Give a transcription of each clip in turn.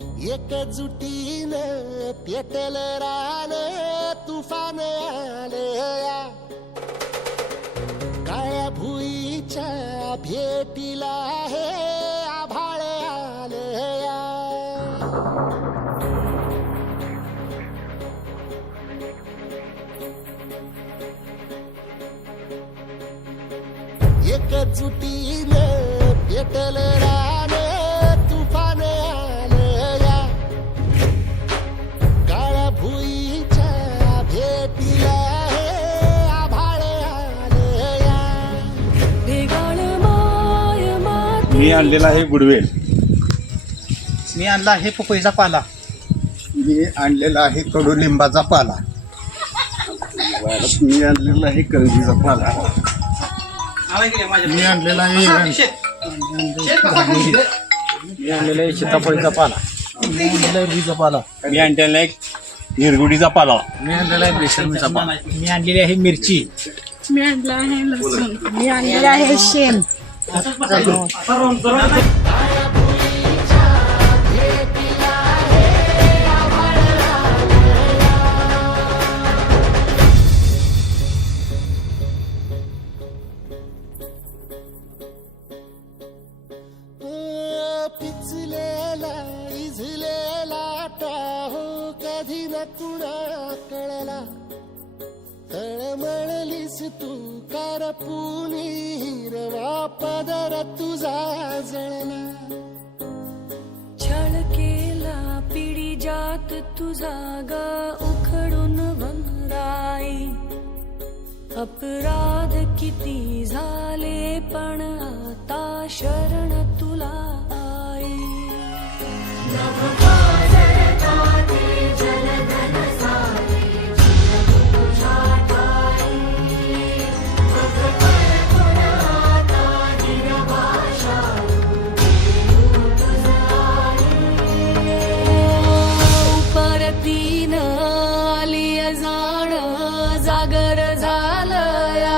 एकजुटीनं पेटल रान तुफान आलया काळ्या भुईच्या भेटीला हे आभाळ आलया एकजुटीनं पेटल रान तुफान आलया काळ्या भुईच्या भेटीला हे आभाळ आलया मी आणलेला आहे गुडवेल. मी आणला आहे पपईचा पाला. मी आणलेला आहे कडुलिंबाचा पाला. मी आणलेला आहे कळगीचा पाला. मी आणलेला आहे सीताफळीचा पाला. मी आणलेला आहे बीचा पाला. मी आणलेला आहे हिरगुडीचा पाला. मी आणलेला आहे बेसनचा पाला. मी आणलेली आहे मिरची. मी आणला आहे लसूण. मी आणलेला आहे शेण. पिचलेला इझलेला टाहो कधी न कुणा कळला तळमळलीस तू कारपुनी हिरवा पदर तुझा जळला छळ केला पिढी जात तुझा ग उखडून वंगराई अपराध किती झाले पण आता शरण तुला आई परतीन आली जाण जागर झालं या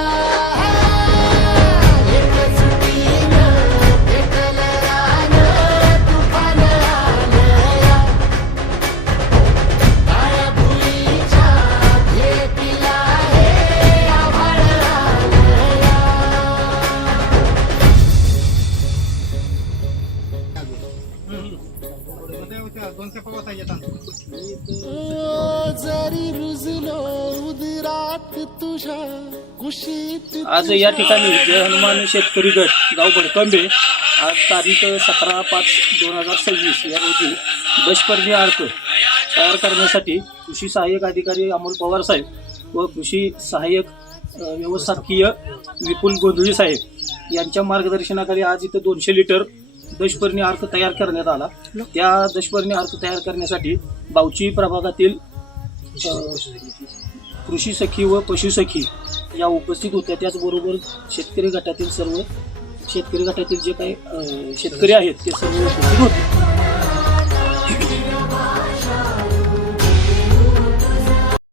जरी रुजलो उदरात तुझ्या कुशीत आज या ठिकाणी जय हनुमान शेतकरी गट गाव बडकंबे आज तारीख 17/5/2026 या रोजी दशपर्णी अर्क तयार करण्यासाठी कृषी सहाय्यक अधिकारी अमोल पवार साहेब व कृषी सहाय्यक व्यवस्थापकीय विपुल गोंधळी साहेब यांच्या मार्गदर्शनाखाली आज इथं 200 लिटर दशपर्णी अर्क तयार करण्यात आला. त्या दशपर्णी अर्क तयार करण्यासाठी बावची प्रभागातील कृषी सखी व पशुसखी या उपस्थित होत्या. त्याचबरोबर शेतकरी गटातील सर्व शेतकरी गटातील जे काही शेतकरी आहेत ते सर्व उपस्थित होते.